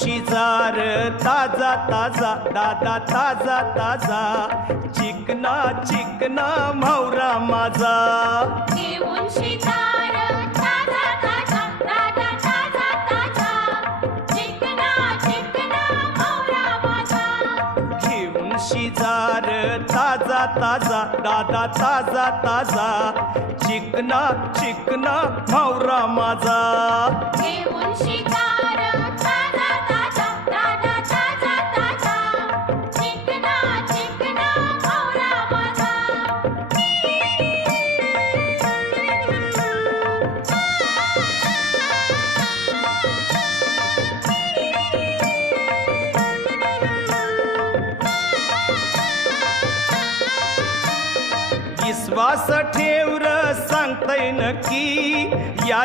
शिजार ताजा ताजा दादा ताजा ताजा चिकना चिकना म्हावरा माझा घेऊन शिजार ताजा ताजा दादा ताजा ताजा चिकना चिकना म्हावरा माझा घेऊन शिजार ताजा ताजा दादा ताजा ताजा चिकना चिकना म्हावरा माझा घेऊन शिजार ताजा ताजा दादा ताजा ताजा चिकना चिकना म्हावरा माझा विश्वास ठेव र सांगतय नक्की या